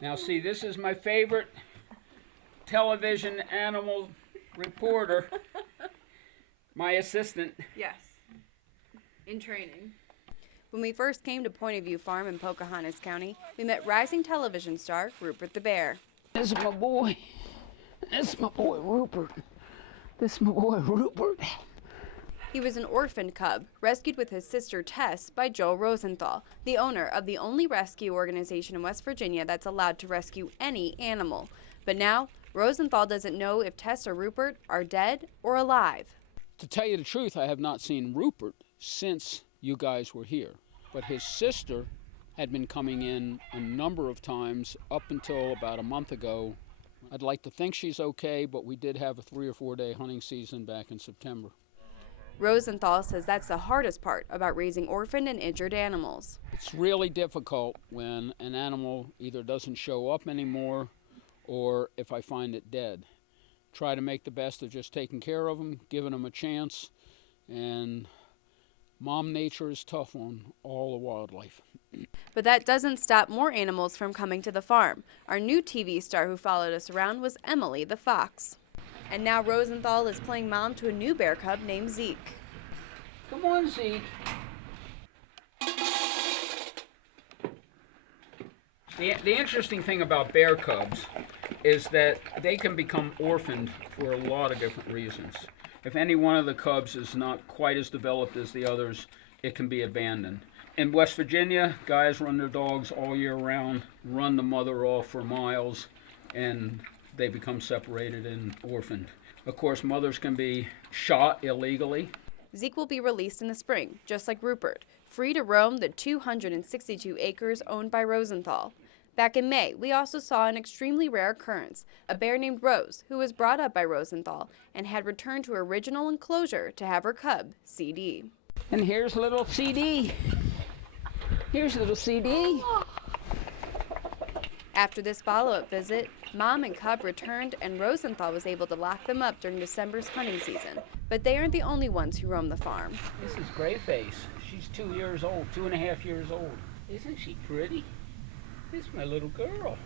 Now see, this is my favorite television animal reporter, my assistant. Yes. In training. When we first came to Point of View Farm in Pocahontas County, we met rising television star Rupert the Bear. This is my boy. This is my boy Rupert. This is my boy Rupert. He was an orphaned cub, rescued with his sister Tess by Joel Rosenthal, the owner of the only rescue organization in West Virginia that's allowed to rescue any animal. But now, Rosenthal doesn't know if Tess or Rupert are dead or alive. To tell you the truth, I have not seen Rupert since you guys were here. But his sister had been coming in a number of times up until about a month ago. I'd like to think she's okay, but we did have a 3 or 4 day hunting season back in September. Rosenthal says that's the hardest part about raising orphaned and injured animals. It's really difficult when an animal either doesn't show up anymore or if I find it dead. Try to make the best of just taking care of them, giving them a chance, and Mom Nature is tough on all the wildlife. But that doesn't stop more animals from coming to the farm. Our new TV star who followed us around was Emily the fox. And now Rosenthal is playing mom to a new bear cub named Zeke. Come on, Zeke. The interesting thing about bear cubs is that they can become orphaned for a lot of different reasons. If any one of the cubs is not quite as developed as the others, it can be abandoned. In West Virginia, guys run their dogs all year round, run the mother off for miles, and they become separated and orphaned. Of course, mothers can be shot illegally. Zeke will be released in the spring, just like Rupert, free to roam the 262 acres owned by Rosenthal. Back in May, we also saw an extremely rare occurrence, a bear named Rose, who was brought up by Rosenthal and had returned to her original enclosure to have her cub, CD. And here's little CD. Here's little CD. After this follow-up visit, Mom and cub returned and Rosenthal was able to lock them up during December's hunting season. But they aren't the only ones who roam the farm. This is Grayface. She's 2 years old, 2.5 years old. Isn't she pretty? This is my little girl.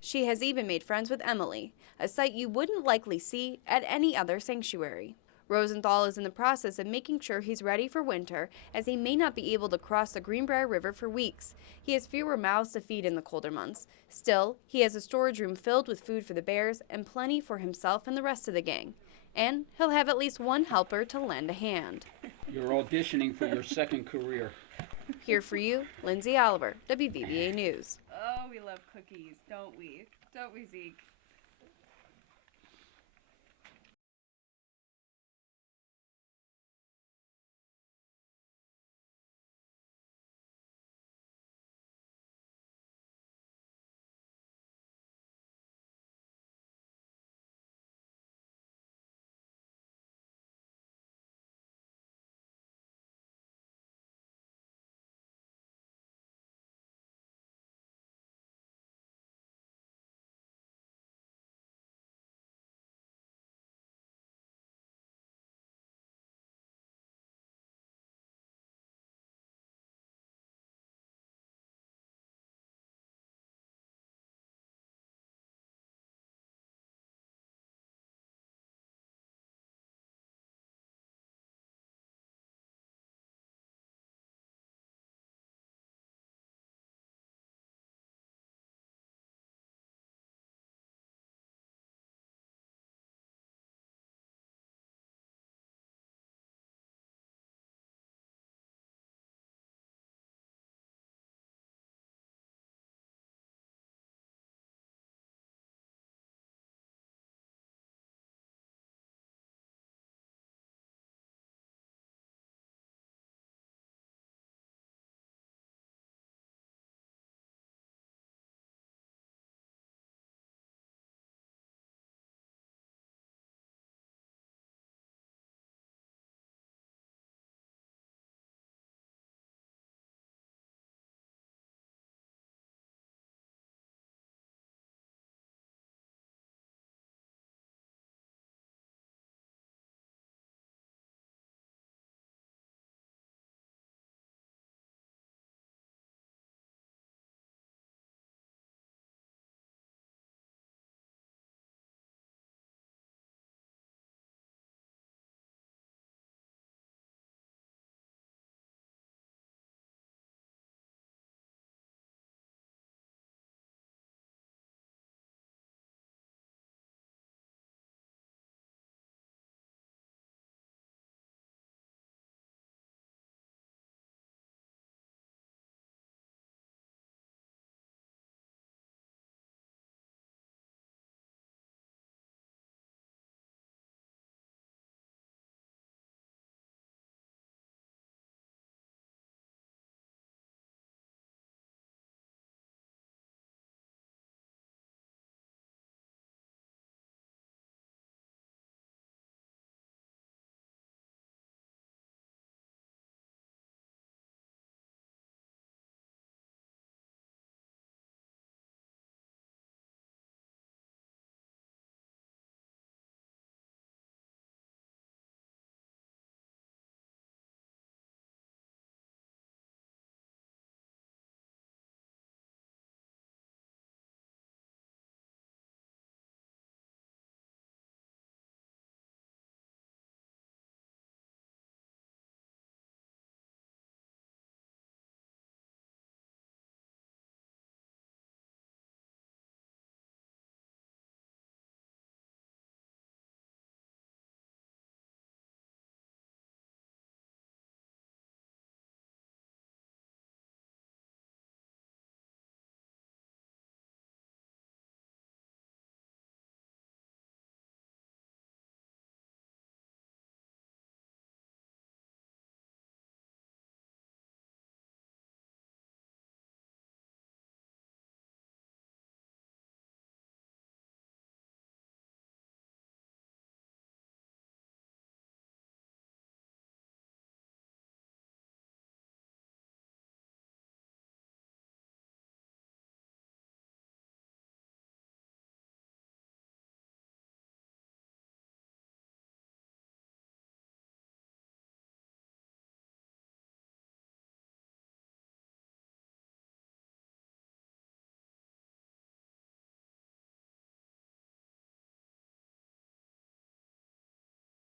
She has even made friends with Emily, a sight you wouldn't likely see at any other sanctuary. Rosenthal is in the process of making sure he's ready for winter, as he may not be able to cross the Greenbrier River for weeks. He has fewer mouths to feed in the colder months. Still, he has a storage room filled with food for the bears and plenty for himself and the rest of the gang. And he'll have at least one helper to lend a hand. You're auditioning for your second career. Here for you, Lindsay Oliver, WVBA News. Oh, we love cookies, don't we? Don't we, Zeke?